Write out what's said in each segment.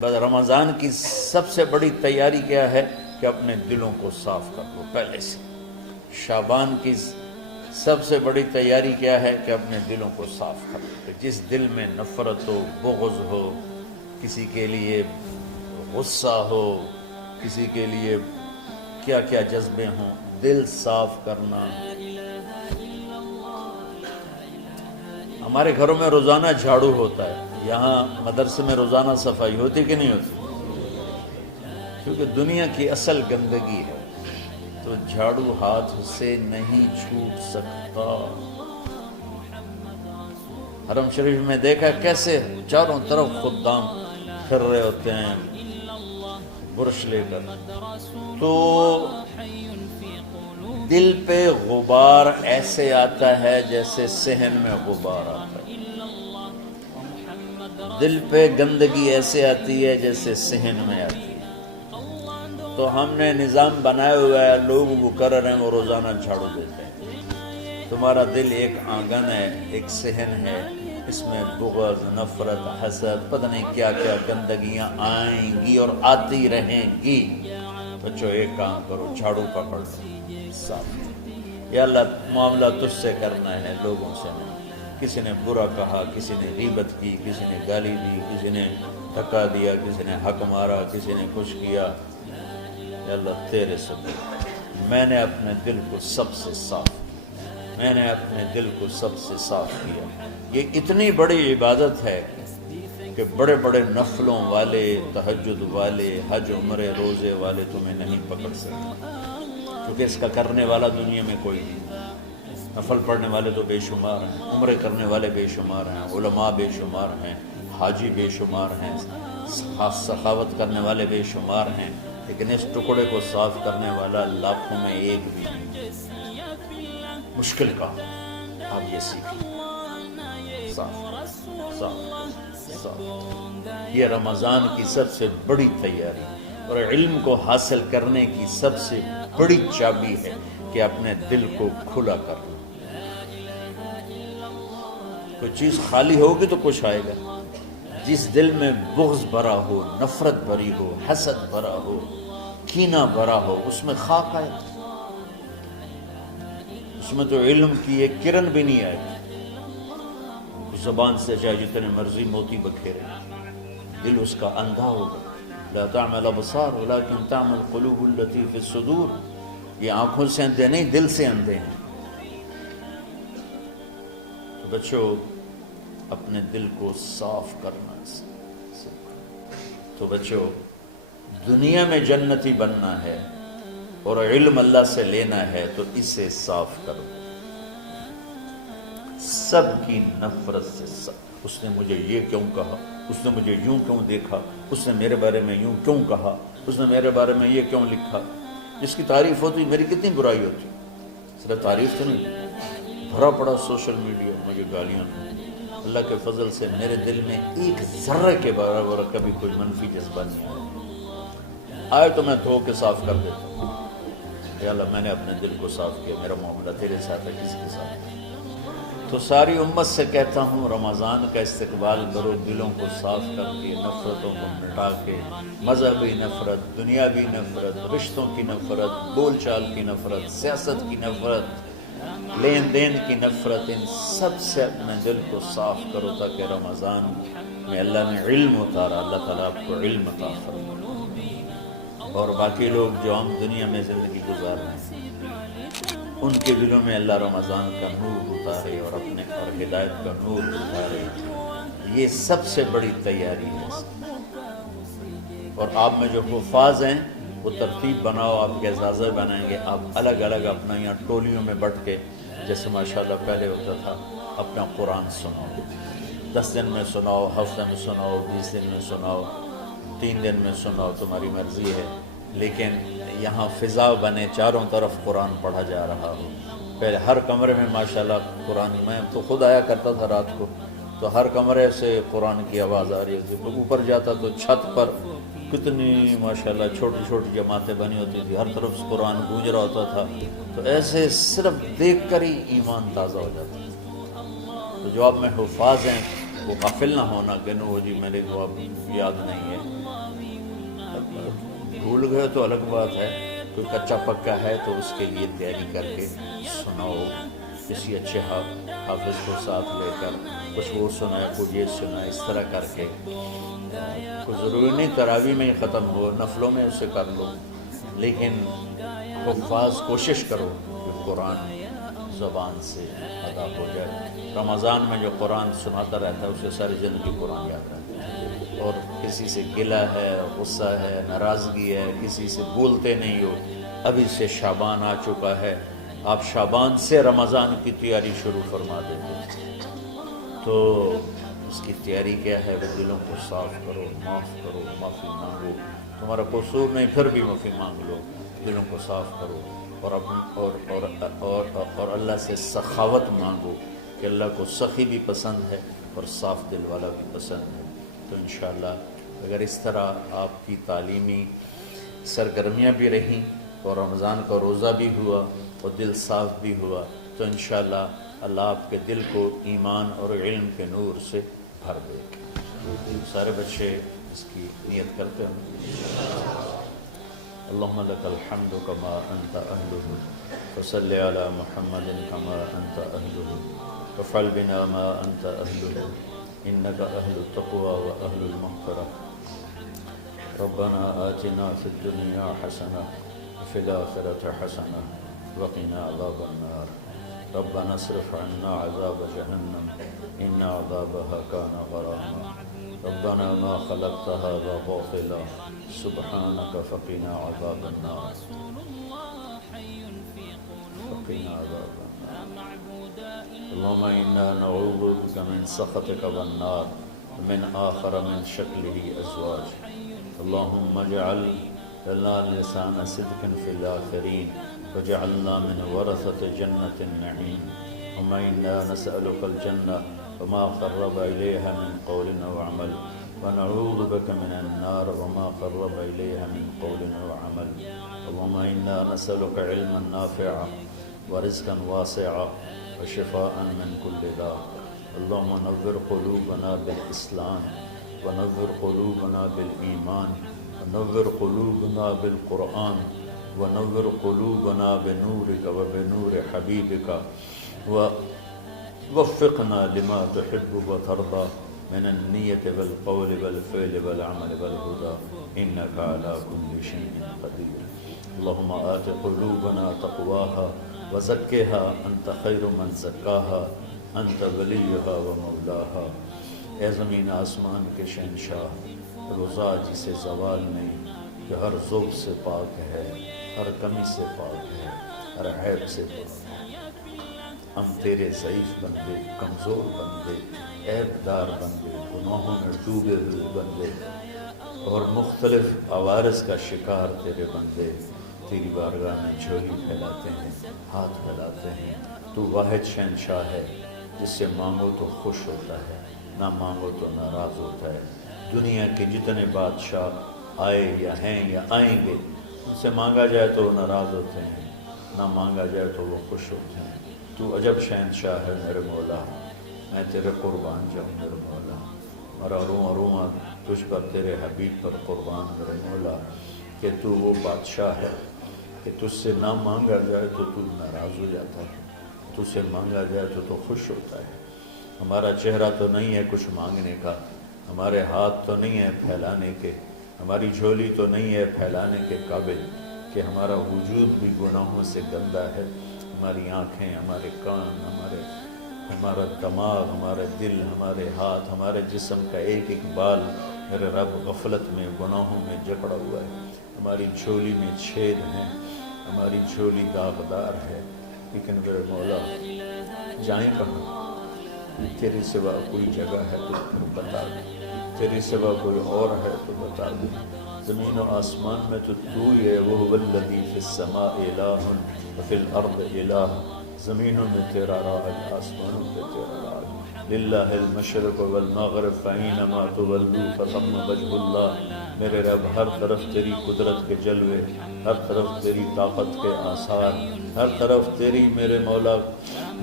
بس رمضان کی سب سے بڑی تیاری کیا ہے کہ اپنے دلوں کو صاف کر لو پہلے سے۔ شعبان کی سب سے بڑی تیاری کیا ہے کہ اپنے دلوں کو صاف کر لو۔ جس دل میں نفرت ہو، بغض ہو، کسی کے لیے غصہ ہو، کسی کے لیے کیا کیا جذبے ہوں، دل صاف کرنا۔ ہمارے گھروں میں روزانہ جھاڑو ہوتا ہے، یہاں مدرسے میں روزانہ صفائی ہوتی کہ نہیں ہوتی؟ کیونکہ دنیا کی اصل گندگی ہے تو جھاڑو ہاتھ سے نہیں چھوٹ سکتا۔ حرم شریف میں دیکھا کیسے چاروں طرف خدام پھر رہے ہوتے ہیں برش لے کر، تو دل پہ غبار ایسے آتا ہے جیسے صحن میں غبار آتا ہے، دل پہ گندگی ایسے آتی ہے جیسے صحن میں آتی ہے۔ تو ہم نے نظام بنایا ہوا ہے، لوگ وہ کر رہے ہیں، وہ روزانہ جھاڑو دیتے ہیں۔ تمہارا دل ایک آنگن ہے، ایک صحن ہے، اس میں بغض، نفرت، حسد، پتہ نہیں کیا کیا گندگیاں آئیں گی اور آتی رہیں گی۔ بچوں ایک کام کرو، جھاڑو پکڑ لو صاف۔ یا اللہ معاملہ تجھ سے کرنا ہے، لوگوں سے نہیں۔ کسی نے برا کہا، کسی نے غیبت کی، کسی نے گالی دی، کسی نے دھکا دیا، کسی نے حق مارا، کسی نے کچھ کیا، یا اللہ تیرے سبب میں نے اپنے دل کو سب سے صاف کیا، میں نے اپنے دل کو سب سے صاف کیا۔ یہ اتنی بڑی عبادت ہے کہ بڑے بڑے نفلوں والے، تہجد والے، حج عمرے روزے والے تمہیں نہیں پکڑ سکتے، کیونکہ اس کا کرنے والا دنیا میں کوئی نہیں۔ نفل پڑھنے والے تو بے شمار ہیں، عمرے کرنے والے بے شمار ہیں، علماء بے شمار ہیں، حاجی بے شمار ہیں، سخاوت کرنے والے بے شمار ہیں، لیکن اس ٹکڑے کو صاف کرنے والا لاکھوں میں ایک بھی نہیں۔ مشکل کام آپ یہ سیکھیں، صاف صاف صاف۔ یہ رمضان کی سب سے بڑی تیاری اور علم کو حاصل کرنے کی سب سے بڑی چابی ہے کہ اپنے دل کو کھلا کر لو۔ کوئی چیز خالی ہوگی تو کچھ آئے گا۔ جس دل میں بغض بھرا ہو، نفرت بھری ہو، حسد بھرا ہو، کینہ بھرا ہو، اس میں خاک آئے، اس میں تو علم کی ایک کرن بھی نہیں آئے۔ زبان سے چاہے جتنے مرضی موتی بکھیرے، دل اس کا اندھا ہوگا۔ لا تعمل ابصار ولكن تعمل القلوب التي في الصدور۔ یہ آنکھوں سے اندھے نہیں، دل سے اندھے ہیں۔ تو بچوں اپنے دل کو صاف کرنا تو بچوں دنیا میں جنتی بننا ہے اور علم اللہ سے لینا ہے تو اسے صاف کرو۔ سب کی نفرت سے سب، اس نے مجھے یہ کیوں کہا، اس نے مجھے یوں کیوں دیکھا، اس نے میرے بارے میں یوں کیوں کہا، اس نے میرے بارے میں یہ کیوں لکھا۔ جس کی تعریف ہوتی میری کتنی برائی ہوتی، صرف تعریف تو نہیں، بھرا پڑا سوشل میڈیا مجھے گالیاں۔ اللہ کے فضل سے میرے دل میں ایک ذرے کے برابر کبھی کوئی منفی جذبہ نہیں آیا، آئے تو میں دھو کے صاف کر دیتا ہوں۔ یا اللہ میں نے اپنے دل کو صاف کیا، میرا معاملہ تیرے ساتھ ہے، کسی کے ساتھ ہے۔ تو ساری امت سے کہتا ہوں رمضان کا استقبال کرو، دلوں کو صاف کر کے، نفرتوں کو مٹا کے، مذہبی نفرت، دنیاوی نفرت، رشتوں کی نفرت، بول چال کی نفرت، سیاست کی نفرت، لین دین کی نفرت، ان سب سے اپنے دل کو صاف کرو تاکہ رمضان میں اللہ نے علم اتارا، اللہ تعالیٰ آپ کو علم عطا فرمائے، اور باقی لوگ جو ہم دنیا میں زندگی گزار رہے ہیں ان کے دلوں میں اللہ رمضان کا نور اتارے اور اپنے اور ہدایت کا نور اتارے۔ یہ سب سے بڑی تیاری ہے۔ اور آپ میں جو حفاظ ہیں وہ ترتیب بناؤ، آپ کے اعزازہ بنائیں گے، آپ الگ الگ اپنا یہاں ٹولیوں میں بٹ کے، جیسے ماشاءاللہ پہلے ہوتا تھا، اپنا قرآن سناؤ، 10 دن میں سناؤ، ہفتہ میں سناؤ، 20 دن میں سناؤ، 3 دن میں سناؤ، تمہاری مرضی ہے، لیکن یہاں فضا بنے، چاروں طرف قرآن پڑھا جا رہا ہو۔ پہلے ہر کمرے میں ماشاءاللہ قرآن، میں تو خود آیا کرتا تھا رات کو، تو ہر کمرے سے قرآن کی آواز آ رہی تھی۔ اوپر جاتا تو چھت پر کتنی ماشاءاللہ چھوٹی چھوٹی جماعتیں بنی ہوتی تھی، ہر طرف قرآن گونج رہا ہوتا تھا، تو ایسے صرف دیکھ کر ہی ایمان تازہ ہو جاتا ہے۔ تو جو آپ میں حفاظ ہیں وہ غافل نہ ہونا کہ نو جی میرے کو اب یاد نہیں ہے، بھول گئے تو الگ بات ہے، کوئی کچا پکا ہے تو اس کے لیے تیاری کر کے سناؤ، کسی اچھے حافظ کو ساتھ لے کر کچھ وہ سنائے، کچھ یہ سنائے، اس طرح کر کے. کوئی ضروری نہیں تراویح میں ہی ختم ہو، نفلوں میں اسے کر لو، لیکن حفاظ کوشش کرو کہ قرآن زبان سے ادا ہو جائے. رمضان میں جو قرآن سناتا رہتا ہے اسے ساری زندگی قرآن یاد رہتا ہے. اور کسی سے گلہ ہے، غصہ ہے، ناراضگی ہے، کسی سے بولتے نہیں ہو، ابھی سے شعبان آ چکا ہے، آپ شعبان سے رمضان کی تیاری شروع فرما دیتے. تو اس کی تیاری کیا ہے؟ وہ دلوں کو صاف کرو، معاف کرو، معافی مانگو. تمہارا قصور نہیں پھر بھی معافی مانگ لو، دلوں کو صاف کرو. اور اللہ سے سخاوت مانگو کہ اللہ کو سخی بھی پسند ہے اور صاف دل والا بھی پسند ہے. تو انشاءاللہ اگر اس طرح آپ کی تعلیمی سرگرمیاں بھی رہیں اور رمضان کا روزہ بھی ہوا اور دل صاف بھی ہوا تو انشاءاللہ اللہ آپ کے دل کو ایمان اور علم کے نور سے بھر دے. سارے بچے اس کی نیت کرتے ہیں. اللہم لک الحمد کما انت اہلہ فصل علی محمد کما انت اہلہ وفعل بنا ما انت اہلہ انک اہل التقوی و اہل المغفرہ. ربنا آتنا فی الدنیا حسنہ وفی الآخرۃ حسنہ وقنا عذاب النار. ربنا اصرف عنا عذاب جہنم ان عذابها كان غراما. ربنا ما خلقت هذا باطلا سبحانك فقنا عذاب النار. فقنا عذاب النار. اللهم إنا نعوذ بك من سخطك والنار ومن آخر من شكله أزواج. اللهم اجعل لنا لسان صدق في الآخرين وجعلنا من ورثة جنة النعيم. اللهم إنا نسألك الجنة وما قرب إليها من قول أو عمل ونعوذ بك من النار وما قرب إليها من قول أو عمل. اللهم إنا نسألك علما نافعا ورزقا واسعا وشفاء من كل داء. اللهم نور قلوبنا بالإسلام ونور قلوبنا بالإيمان ونور قلوبنا بالقرآن ونور قلوبنا بنورك وبنور حبيبك ووفقنا لما تحب وترضى من النية والقول والفعل والعمل والهدى إنك على كل شيء قدير. اللهم آت قلوبنا تقواها وزكها أنت خير من زكاها أنت وليها ومولاها. اے زمین آسمان کے شہنشاہ، روزہ جسے زوال نہیں، جو ہر ذوق سے پاک ہے، ہر کمی سے پاک ہے، ہر عیب سے پاک ہے. ہم تیرے ضعیف بندے، کمزور بندے، عیب دار بندے، گناہوں میں ڈوبے ہوئے بندے اور مختلف عوارض کا شکار تیرے بندے تیری بارگاہ میں جھولی پھیلاتے ہیں، ہاتھ پھیلاتے ہیں. تو واحد شہنشاہ ہے جس سے مانگو تو خوش ہوتا ہے، نہ مانگو تو ناراض ہوتا ہے. دنیا کے جتنے بادشاہ آئے یا ہیں یا آئیں گے، ان سے مانگا جائے تو وہ ناراض ہوتے ہیں، نہ مانگا جائے تو وہ خوش ہوتے ہیں. تو عجب شہنشاہ ہے میرے مولا، میں تیرے قربان جاؤں میرے مولا. اور روواں تجھ پر، تیرے حبیب پر قربان میرے مولا، کہ تو وہ بادشاہ ہے کہ تجھ سے نہ مانگا جائے تو تو ناراض ہو جاتا ہے، تجھ سے مانگا جائے تو خوش ہوتا ہے. ہمارا چہرہ تو نہیں ہے کچھ مانگنے کا، ہمارے ہاتھ تو نہیں ہے پھیلانے کے، ہماری جھولی تو نہیں ہے پھیلانے کے قابل، کہ ہمارا وجود بھی گناہوں سے گندا ہے. ہماری آنکھیں، ہمارے کان، ہمارا دماغ، ہمارے دل، ہمارے ہاتھ، ہمارے جسم کا ایک ایک بال میرے رب غفلت میں، گناہوں میں جکڑا ہوا ہے. ہماری جھولی میں چھید ہیں، ہماری جھولی داغدار ہے. لیکن میرے مولا جائیں کہاں؟ تیرے سوا کوئی جگہ ہے تو بتا دے، تیرے سوا کوئی اور ہے تو بتا دے. زمین و آسمان میں تو ہی ہے. وَهُوَ الَّذِي فِي السَّمَاءِ إِلَٰهٌ وَفِي الْأَرْضِ إِلَٰهٌ. زمینوں میں تیرا راج، آسمانوں پہ تیرا راج. لِلَّهِ الْمَشْرِقُ وَالْمَغْرِبُ فَأَيْنَمَا تُوَلُّوا فَثَمَّ وَجْهُ اللَّهِ. میرے رب ہر طرف تیری قدرت کے جلوے، ہر طرف تیری طاقت کے آثار، ہر طرف تیری میرے مولا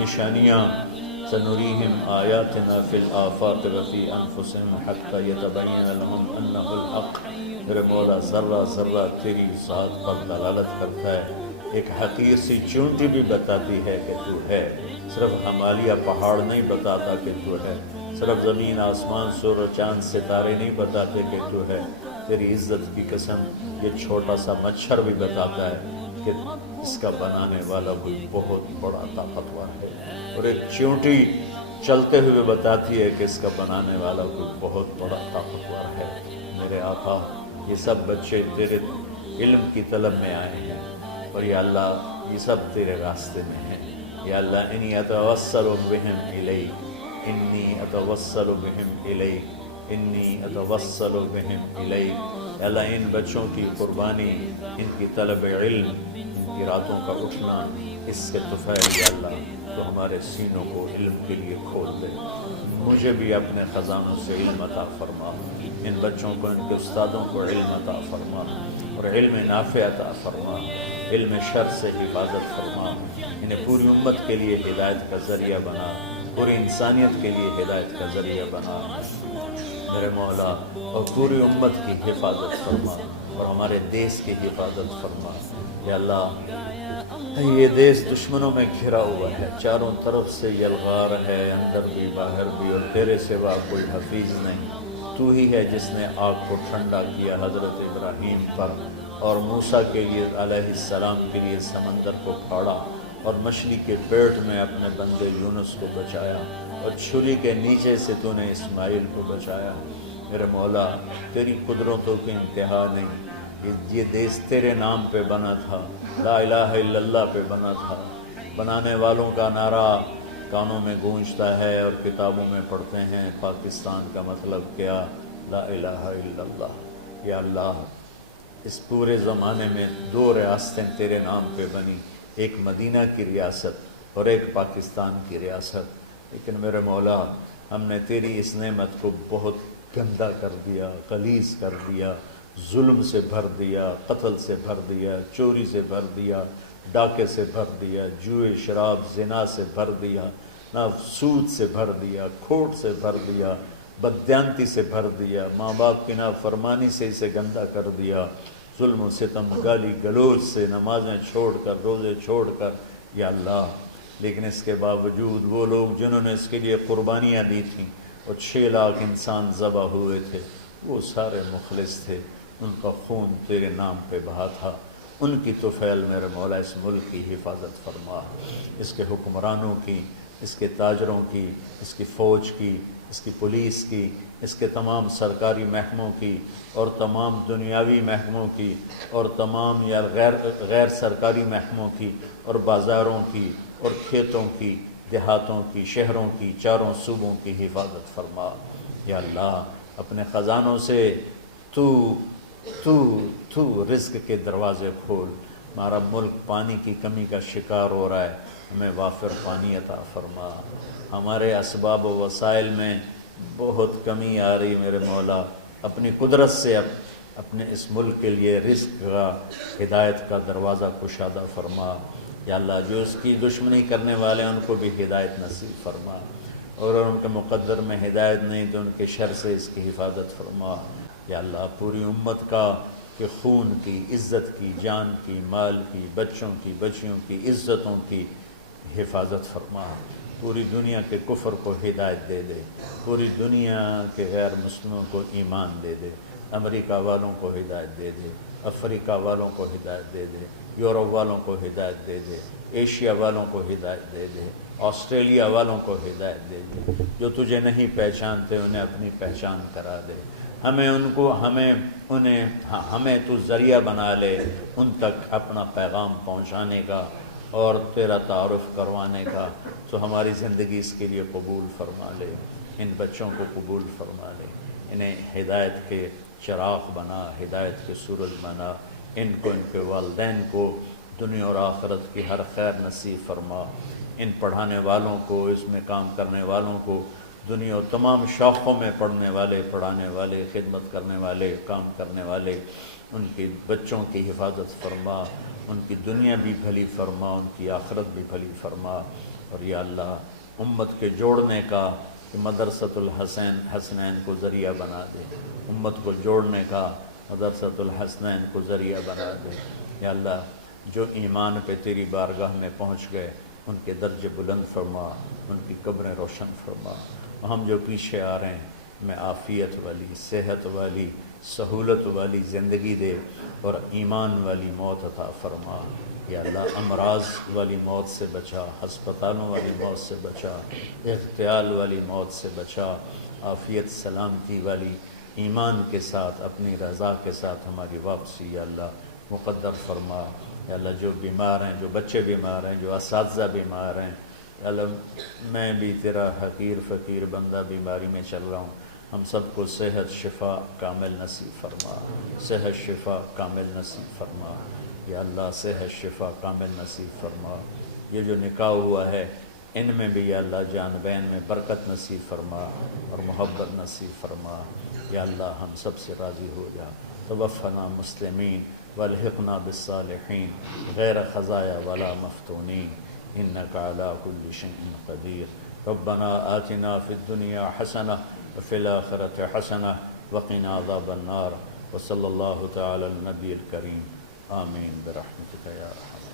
نشانیاں. سنريهم آياتنا في الآفاق وفي أنفسهم حتى يتبين لهم أنه الحق میرے مولا ذرہ ذرہ تیری ذات پر دلالت کرتا ہے، ایک حقیر سی چونٹی بھی بتاتی ہے کہ تو ہے، صرف ہمالیہ پہاڑ نہیں بتاتا کہ تو ہے، صرف زمین آسمان سور و چاند ستارے نہیں بتاتے کہ تو ہے، تیری عزت کی قسم یہ چھوٹا سا مچھر بھی بتاتا ہے کہ اس کا بنانے والا کوئی بہت بڑا طاقتور ہے، اور ایک چونٹی چلتے ہوئے بتاتی ہے کہ اس کا بنانے والا کوئی بہت بڑا طاقتور ہے۔ میرے آقا، یہ سب بچے تیرے علم کی طلب میں آئے ہیں، اور یا اللہ یہ سب تیرے راستے میں ہیں۔ یا اللہ انی اتوسل بہم الیک، انی اتوسل بہم الیک، انی اتوسل بہم الیک۔ یا اللہ ان بچوں کی قربانی، ان کی طلب علم، ان کی راتوں کا اٹھنا، اس سے طفیل یا اللہ تو ہمارے سینوں کو علم کے لیے کھول دے۔ مجھے بھی اپنے خزانوں سے علم عطا فرما، ان بچوں کو، ان کے استادوں کو علم عطا فرما، اور علم نافع عطا فرما، علم شر سے حفاظت فرما، انہیں پوری امت کے لیے ہدایت کا ذریعہ بنا، پوری انسانیت کے لیے ہدایت کا ذریعہ بنا میرے مولا، اور پوری امت کی حفاظت فرما، اور ہمارے دیس کی حفاظت فرما۔ یا اللہ یہ دیس دشمنوں میں گھرا ہوا ہے، چاروں طرف سے یلغار ہے، اندر بھی باہر بھی، اور تیرے سوا کوئی حفیظ نہیں۔ تو ہی ہے جس نے آگ کو ٹھنڈا کیا حضرت ابراہیم پر، اور موسیٰ کے لیے علیہ السلام کے لیے سمندر کو پھاڑا، اور مچھلی کے پیٹ میں اپنے بندے یونس کو بچایا، اور چھری کے نیچے سے تو نے اسماعیل کو بچایا۔ میرے مولا تیری قدرتوں کی انتہا نہیں، یہ دیس تیرے نام پہ بنا تھا، لا الہ الا اللہ پہ بنا تھا۔ بنانے والوں کا نعرہ کانوں میں گونجتا ہے اور کتابوں میں پڑھتے ہیں، پاکستان کا مطلب کیا؟ لا الہ الا اللہ۔ یا اللہ اس پورے زمانے میں 2 ریاستیں تیرے نام پہ بنی، ایک مدینہ کی ریاست اور ایک پاکستان کی ریاست، لیکن میرے مولا ہم نے تیری اس نعمت کو بہت گندا کر دیا، غلیظ کر دیا، ظلم سے بھر دیا، قتل سے بھر دیا، چوری سے بھر دیا، ڈاکے سے بھر دیا، جوئے شراب زنا سے بھر دیا، نہ سود سے بھر دیا، کھوٹ سے بھر دیا، بددیانتی سے بھر دیا، ماں باپ کی نافرمانی سے اسے گندا کر دیا، ظلم و ستم، گالی گلوچ سے، نمازیں چھوڑ کر، روزے چھوڑ کر، یا اللہ لیکن اس کے باوجود وہ لوگ جنہوں نے اس کے لیے قربانیاں دی تھیں، اور 6 لاکھ انسان ذبح ہوئے تھے، وہ سارے مخلص تھے، ان کا خون تیرے نام پہ بہا تھا، ان کی طفیل میرے مولا اس ملک کی حفاظت فرما، اس کے حکمرانوں کی، اس کے تاجروں کی، اس کی فوج کی، اس کی پولیس کی، اس کے تمام سرکاری محکموں کی، اور تمام دنیاوی محکموں کی، اور تمام یا غیر سرکاری محکموں کی، اور بازاروں کی، اور کھیتوں کی، دیہاتوں کی، شہروں کی، چاروں صوبوں کی حفاظت فرما۔ یا اللہ اپنے خزانوں سے تو رزق کے دروازے کھول، ہمارا ملک پانی کی کمی کا شکار ہو رہا ہے، ہمیں وافر پانی عطا فرما، ہمارے اسباب و وسائل میں بہت کمی آ رہی میرے مولا، اپنی قدرت سے اپنے اس ملک کے لیے رزق کا، ہدایت کا دروازہ کشادہ فرما۔ یا اللہ جو اس کی دشمنی کرنے والے ہیں ان کو بھی ہدایت نصیب فرما، اور ان کے مقدر میں ہدایت نہیں تو ان کے شر سے اس کی حفاظت فرما۔ یا اللہ پوری امت کا کہ خون کی، عزت کی، جان کی، مال کی، بچوں کی، بچیوں کی، عزتوں کی حفاظت فرما، پوری دنیا کے کفر کو ہدایت دے دے، پوری دنیا کے غیر مسلموں کو ایمان دے دے، امریکہ والوں کو ہدایت دے دے، افریقہ والوں کو ہدایت دے دے، یورپ والوں کو ہدایت دے دے، ایشیا والوں کو ہدایت دے دے، آسٹریلیا والوں کو ہدایت دے دے، جو تجھے نہیں پہچانتے انہیں اپنی پہچان کرا دے، ہمیں تو ذریعہ بنا لے ان تک اپنا پیغام پہنچانے کا اور تیرا تعارف کروانے کا، تو ہماری زندگی اس کے لیے قبول فرما لے، ان بچوں کو قبول فرما لے، انہیں ہدایت کے چراغ بنا، ہدایت کے سورج بنا، ان کو، ان کے والدین کو دنیا اور آخرت کی ہر خیر نصیب فرما، ان پڑھانے والوں کو، اس میں کام کرنے والوں کو، دنیا اور تمام شاخوں میں پڑھنے والے، پڑھانے والے، خدمت کرنے والے، کام کرنے والے، ان کے بچوں کی حفاظت فرما، ان کی دنیا بھی بھلی فرما، ان کی آخرت بھی بھلی فرما، اور یا اللہ امت کے جوڑنے کا کہ مدرسۃ الحسنین کو ذریعہ بنا دے، امت کو جوڑنے کا مدرسۃ الحسنین کو ذریعہ بنا دے۔ یا اللہ جو ایمان پہ تیری بارگاہ میں پہنچ گئے ان کے درجے بلند فرما، ان کی قبریں روشن فرما۔ ہم جو پیچھے آ رہے ہیں میں عافیت والی، صحت والی، سہولت والی زندگی دے اور ایمان والی موت عطا فرما۔ یا اللہ امراض والی موت سے بچا، ہسپتالوں والی موت سے بچا، اغتیال والی موت سے بچا، عافیت سلامتی والی ایمان کے ساتھ اپنی رضا کے ساتھ ہماری واپسی یا اللہ مقدر فرما۔ یا اللہ جو بیمار ہیں، جو بچے بیمار ہیں، جو اساتذہ بیمار ہیں، یا اللہ میں بھی تیرا حقیر فقیر بندہ بیماری میں چل رہا ہوں، ہم سب کو صحت شفا کامل نصیب فرما، صحت شفا کامل نصیب فرما۔ یا اللہ صحت شفا کامل نصیب فرما۔ یہ جو نکاح ہوا ہے ان میں بھی یا اللہ جان بین میں برکت نصیب فرما اور محبت نصیب فرما۔ یا اللہ ہم سب سے راضی ہو جا۔ توفنا مسلمین والحقنا بالصالحین غیر خزایا ولا مفتونین انک علی کل شیء قدیر۔ ربنا آتنا فی الدنیا حسنہ وفی الآخرۃ حسنہ وقنا عذاب النار۔ وصلی اللہ تعالی علی النبی الکریم آمین برحمتک یا ارحم۔